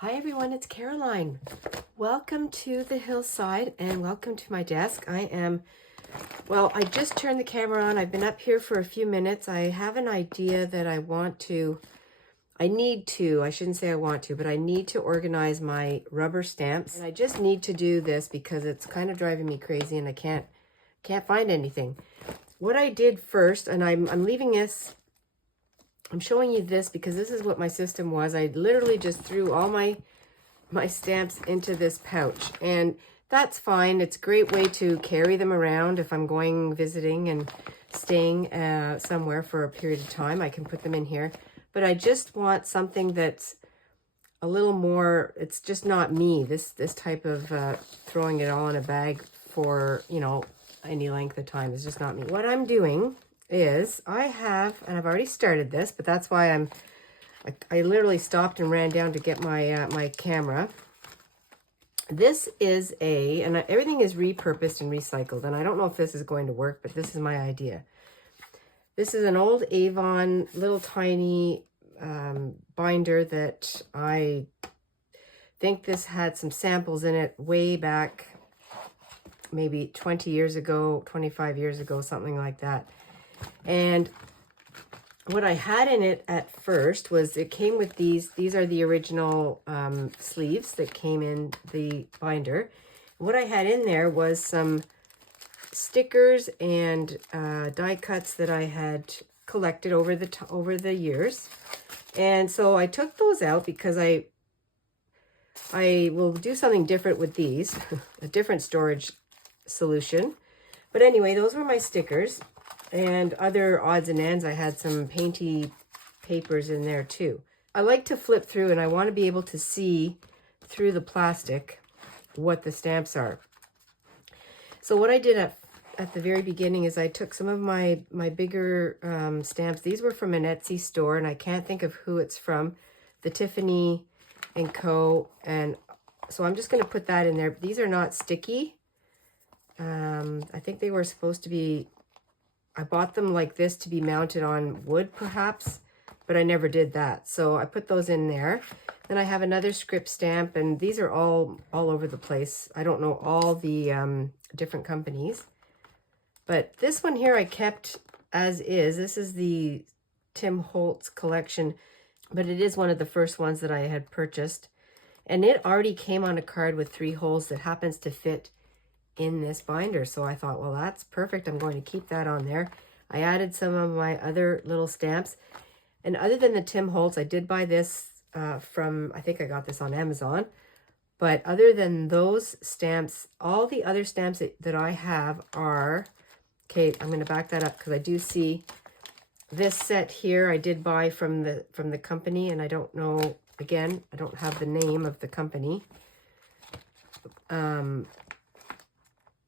Hi everyone, it's Caroline. Welcome to the hillside and welcome to my desk. I just turned the camera on. I've been up here for a few minutes. I have an idea that I shouldn't say I want to, but I need to organize my rubber stamps. And I just need to do this because it's kind of driving me crazy and I can't find anything. What I did first, and I'm leaving this, I'm showing you this because this is what my system was. I literally just threw all my stamps into this pouch, and that's fine. It's a great way to carry them around if I'm going visiting and staying somewhere for a period of time. I can put them in here, but I just want something that's a little more, it's just not me, this type of throwing it all in a bag for, any length of time is just not me. What I'm doing is and I've already started this, but that's why I literally stopped and ran down to get my my camera. This is and everything is repurposed and recycled, and I don't know if this is going to work, but this is my idea. This is an old Avon little tiny binder that I think this had some samples in it way back, maybe 20 years ago, 25 years ago, something like that. And what I had in it at first was it came with these are the original sleeves that came in the binder. What I had in there was some stickers and die cuts that I had collected over the years. And so I took those out because I will do something different with these, a different storage solution. But anyway, those were my stickers. And other odds and ends, I had some painty papers in there too. I like to flip through, and I want to be able to see through the plastic what the stamps are. So what I did at the very beginning is I took some of my bigger stamps. These were from an Etsy store, and I can't think of who it's from, the Tiffany & Co. And so I'm just going to put that in there. These are not sticky. I think they were supposed to be, I bought them like this to be mounted on wood perhaps, but I never did that. So I put those in there. Then I have another script stamp, and these are all over the place. I don't know all the different companies, but this one here I kept as is. This is the Tim Holtz collection, but it is one of the first ones that I had purchased. And it already came on a card with 3 holes that happens to fit in this binder. So I thought, well, that's perfect. I'm going to keep that on there. I added some of my other little stamps. And other than the Tim Holtz, I did buy this from, I think I got this on Amazon. But other than those stamps, all the other stamps that I have are, okay, I'm going to back that up because I do see this set here I did buy from the company, and I don't know, again, I don't have the name of the company.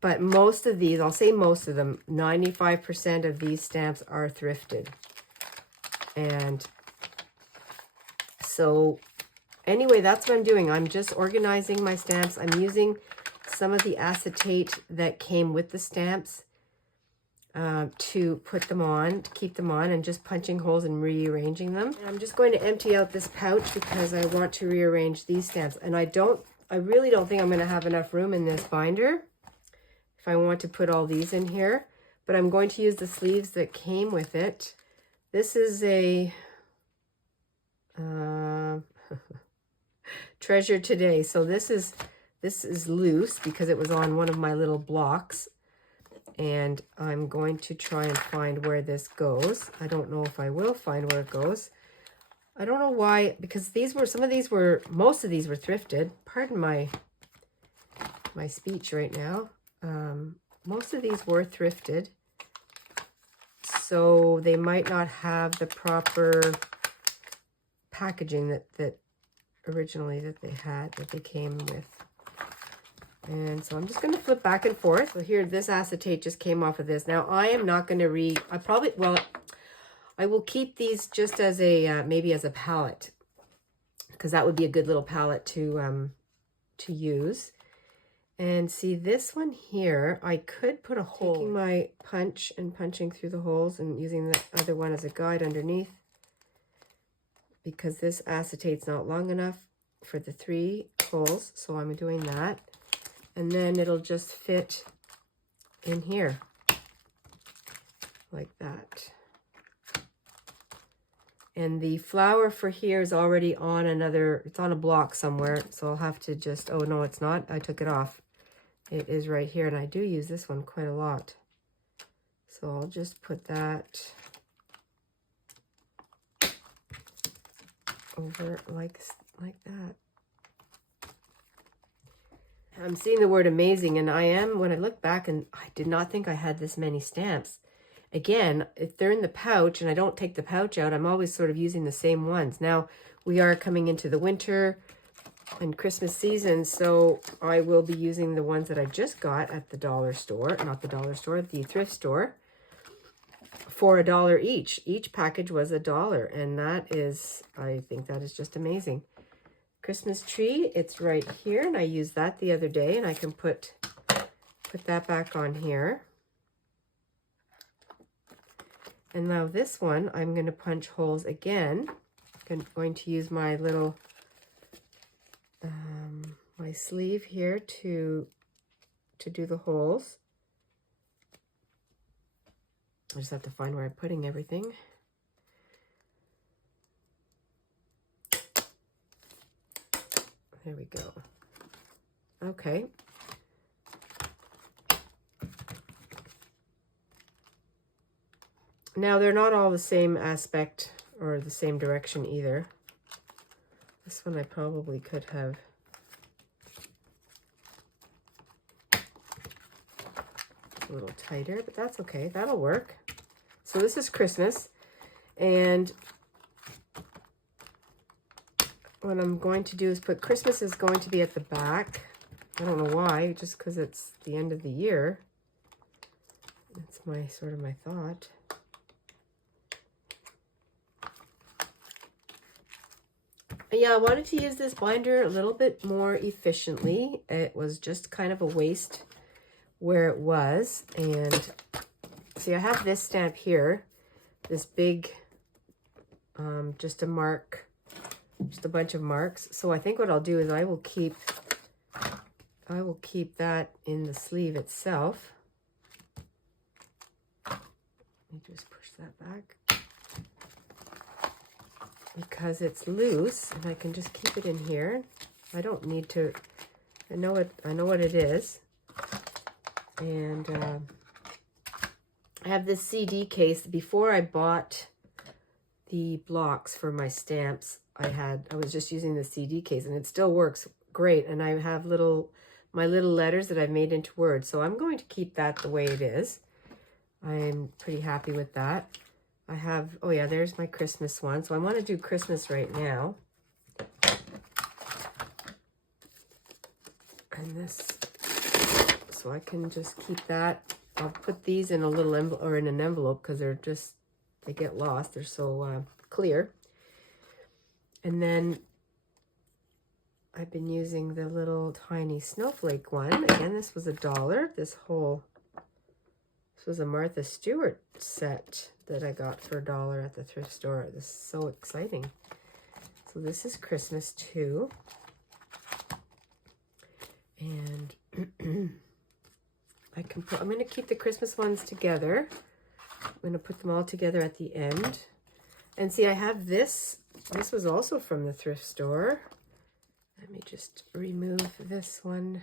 But most of these, I'll say most of them, 95% of these stamps are thrifted. And so anyway, that's what I'm doing. I'm just organizing my stamps. I'm using some of the acetate that came with the stamps to put them on, to keep them on, and just punching holes and rearranging them. And I'm just going to empty out this pouch because I want to rearrange these stamps. And I really don't think I'm going to have enough room in this binder if I want to put all these in here, but I'm going to use the sleeves that came with it. This is a Treasure Today. So this is loose because it was on one of my little blocks, and I'm going to try and find where this goes. I don't know if I will find where it goes. I don't know why, because most of these were thrifted. Pardon my speech right now. Most of these were thrifted, so they might not have the proper packaging that originally that they came with. And so I'm just going to flip back and forth. So here, this acetate just came off of this. Now I am not going to I will keep these just as a maybe as a palette, because that would be a good little palette to use. And see, this one here, I could put a hole. Taking my punch and punching through the holes and using the other one as a guide underneath, because this acetate's not long enough. for the 3 holes. So I'm doing that. And then it'll just fit in here like that. And the flower for here is already on another, it's on a block somewhere. So I'll have to just, oh no, it's not. I took it off. It is right here. And I do use this one quite a lot. So I'll just put that over like that. I'm seeing the word amazing, and I am, when I look back, and I did not think I had this many stamps. Again, if they're in the pouch and I don't take the pouch out, I'm always sort of using the same ones. Now, we are coming into the winter and Christmas season, so I will be using the ones that I just got at the dollar store, not the dollar store, the thrift store, for $1 each. Each package was $1, and that is, I think that is just amazing. Christmas tree, it's right here, and I used that the other day, and I can put that back on here. And now this one, I'm going to punch holes again. I'm going to use my little my sleeve here to do the holes. I just have to find where I'm putting everything. There we go. Okay. Now, they're not all the same aspect or the same direction either. This one I probably could have a little tighter, but that's okay. That'll work. So this is Christmas, and what I'm going to do is put Christmas is going to be at the back. I don't know why, just because it's the end of the year. That's my sort of my thought. Yeah, I wanted to use this binder a little bit more efficiently. It was just kind of a waste where it was. And see, I have this stamp here, this big, just a mark, just a bunch of marks. So I think what I'll do is I will keep that in the sleeve itself. Let me just push that back, because it's loose and I can just keep it in here. I don't need to, I know what it is. And I have this CD case. Before I bought the blocks for my stamps, I was just using the CD case, and it still works great. And I have my little letters that I've made into words. So I'm going to keep that the way it is. I'm pretty happy with that. I have, oh yeah, there's my Christmas one. So I want to do Christmas right now. And this, so I can just keep that. I'll put these in a little envelope, or in an envelope, because they get lost. They're so clear. And then I've been using the little tiny snowflake one. Again, this was $1. This was a Martha Stewart set that I got for $1 at the thrift store. This is so exciting. So this is Christmas too. And I'm going to keep the Christmas ones together. I'm going to put them all together at the end. And see, I have this. This was also from the thrift store. Let me just remove this one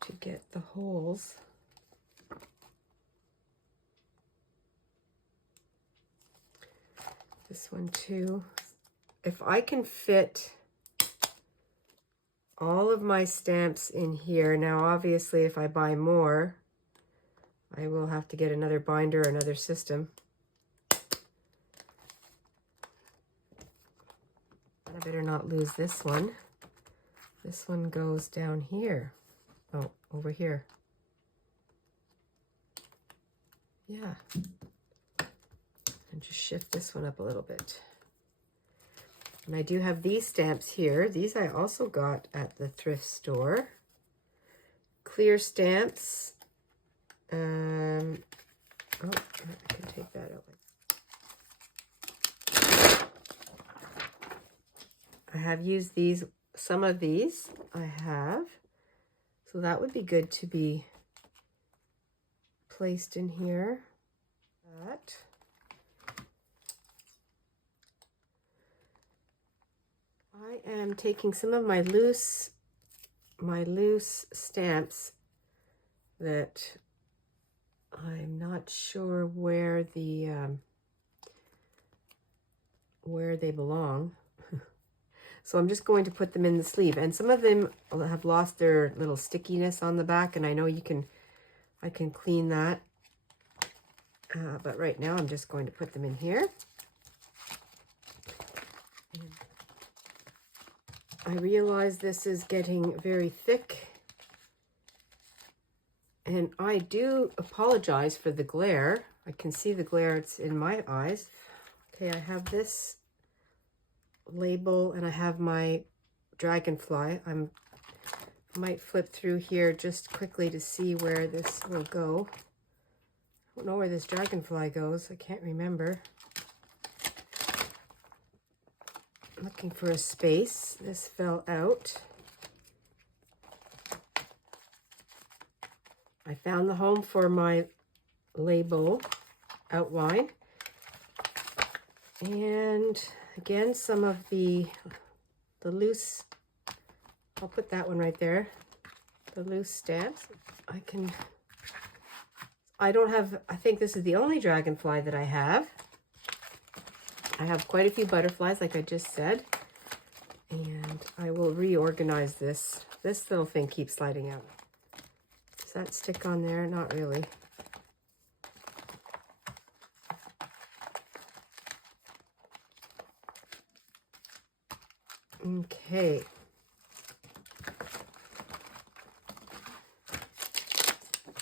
to get the holes. This one too. If I can fit all of my stamps in here. Now, obviously, if I buy more, I will have to get another binder, another system. I better not lose this one. This one goes down here. Oh, over here. Yeah. And just shift this one up a little bit. And I do have these stamps here. These I also got at the thrift store. Clear stamps. Oh, I can take that out. I have used these, some of these I have. So that would be good to be placed in here. That. I am taking some of my loose stamps that I'm not sure where they belong. So I'm just going to put them in the sleeve, and some of them have lost their little stickiness on the back, and I know I can clean that. But right now I'm just going to put them in here. I realize this is getting very thick, and I do apologize for the glare. I can see the glare, it's in my eyes. Okay, I have this label and I have my dragonfly. I might flip through here just quickly to see where this will go. I don't know where this dragonfly goes. I can't remember. I'm looking for a space. This fell out. I found the home for my label outline. And again, some of the loose, I'll put that one right there, the loose stamps. I don't have, I think this is the only dragonfly that I have. I have quite a few butterflies, like I just said, and I will reorganize this. This little thing keeps sliding out. Does that stick on there? Not really. Okay.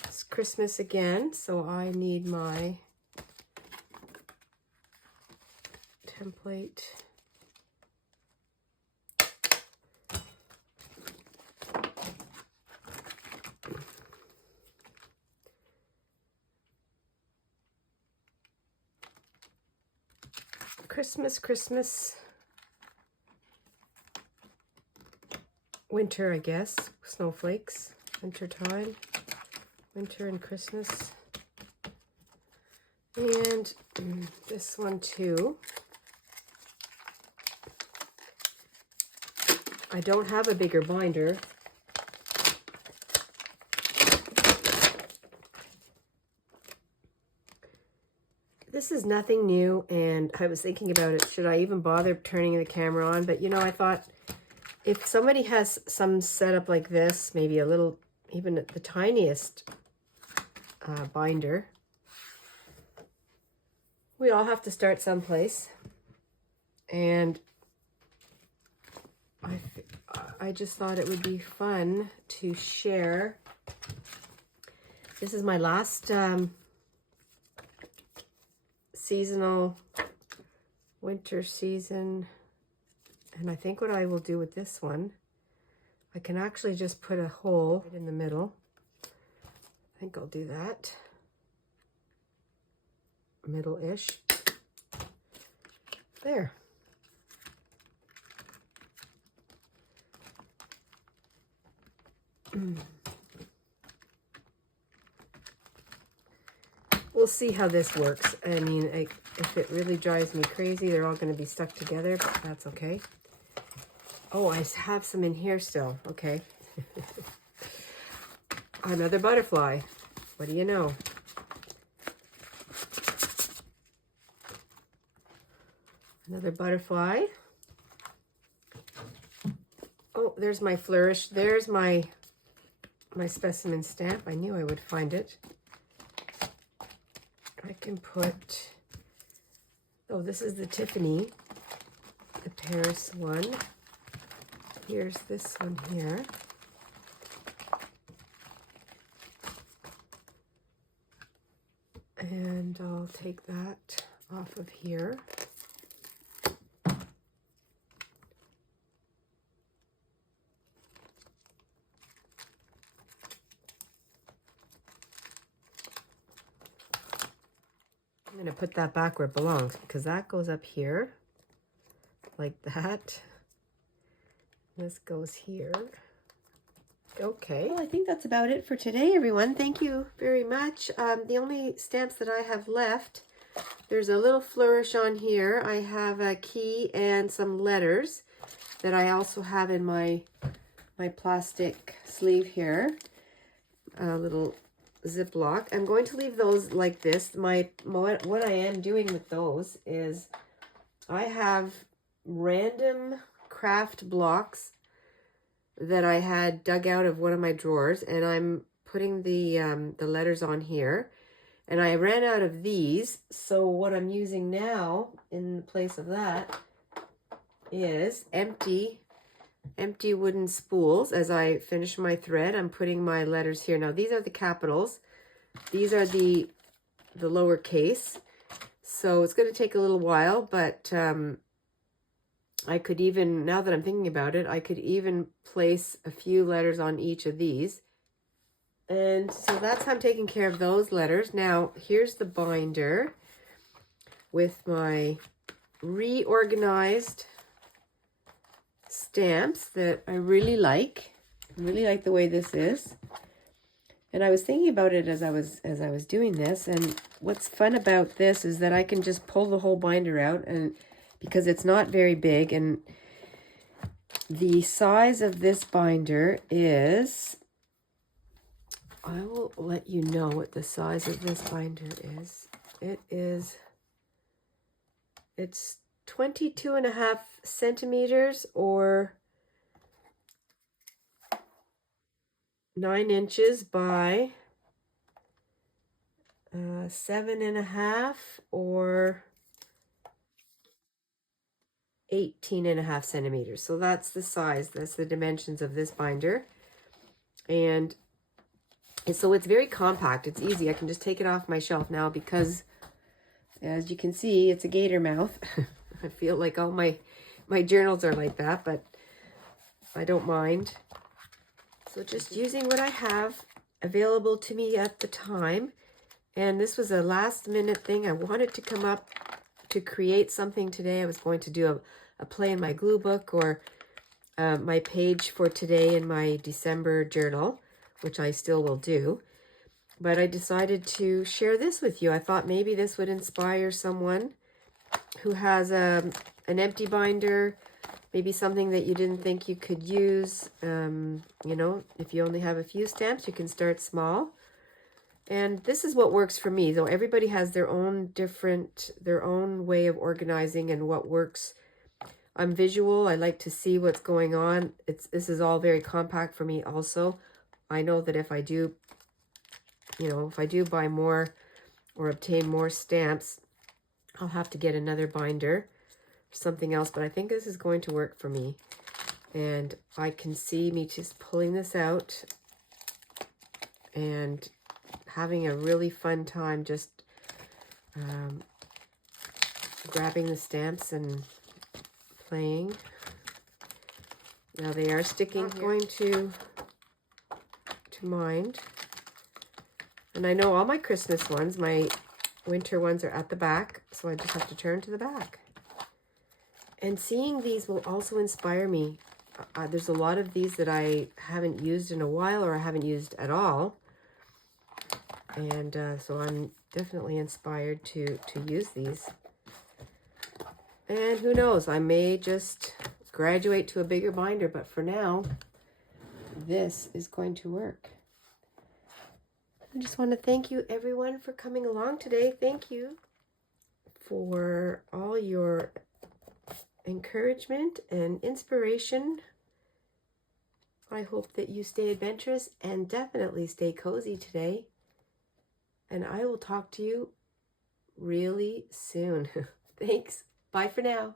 It's Christmas again, so I need my template. Christmas, winter, I guess, snowflakes, winter time, winter and Christmas. And this one too. I don't have a bigger binder. This is nothing new, and I was thinking about it. Should I even bother turning the camera on? But, you know, I thought if somebody has some setup like this, maybe a little, even the tiniest binder, we all have to start someplace. And I just thought it would be fun to share. This is my last seasonal winter season, and I think what I will do with this one, I can actually just put a hole right in the middle. I think I'll do that, middle-ish there. We'll see how this works. I mean, if it really drives me crazy, they're all going to be stuck together, but that's okay. Oh, I have some in here still. Okay. Another butterfly. What do you know? Another butterfly. Oh, there's my flourish. There's my specimen stamp. I knew I would find it. I can put, oh, this is the Tiffany, the Paris one. Here's this one here. And I'll take that off of here. I'm going to put that back where it belongs, because that goes up here like that. This goes here. Okay, well, I think that's about it for today, everyone. Thank you very much. The only stamps that I have left, there's a little flourish on here. I have a key and some letters that I also have in my plastic sleeve here. A little Ziploc. I'm going to leave those like this. What I am doing with those is I have random craft blocks that I had dug out of one of my drawers, and I'm putting the letters on here. And I ran out of these, so what I'm using now in place of that is empty wooden spools. As I finish my thread, I'm putting my letters here. Now these are the capitals, these are the lowercase, so it's going to take a little while, but I could even, now that I'm thinking about it, I could even place a few letters on each of these. And so that's how I'm taking care of those letters. Now, here's the binder with my reorganized stamps that I really like. I really like the way this is. And I was thinking about it as I was doing this, and what's fun about this is that I can just pull the whole binder out, and because it's not very big, and the size of this binder is, I will let you know what the size of this binder is. It's 22.5 centimeters or 9 inches by 7.5 or 18.5 centimeters. So that's the size, that's the dimensions of this binder. And so it's very compact, it's easy. I can just take it off my shelf now because, as you can see, it's a gator mouth. I feel like all my journals are like that, but I don't mind. So just using what I have available to me at the time. And this was a last minute thing. I wanted to come up to create something today. I was going to do a play in my glue book, or my page for today in my December journal, which I still will do. But I decided to share this with you. I thought maybe this would inspire someone who has an empty binder, maybe something that you didn't think you could use. You know, if you only have a few stamps, you can start small. And this is what works for me, though everybody has their own way of organizing and what works. I'm visual. I like to see what's going on. This is all very compact for me also. I know that if I do, if I do buy more or obtain more stamps, I'll have to get another binder or something else, but I think this is going to work for me. And I can see me just pulling this out and having a really fun time just grabbing the stamps and playing. Now they are sticking. I'm going to mind. And I know all my Christmas ones, my winter ones are at the back, so I just have to turn to the back. And seeing these will also inspire me. There's a lot of these that I haven't used in a while, or I haven't used at all. And so I'm definitely inspired to use these. And who knows, I may just graduate to a bigger binder, but for now, this is going to work. I just want to thank you, everyone, for coming along today. Thank you for all your encouragement and inspiration. I hope that you stay adventurous and definitely stay cozy today. And I will talk to you really soon. Thanks. Bye for now.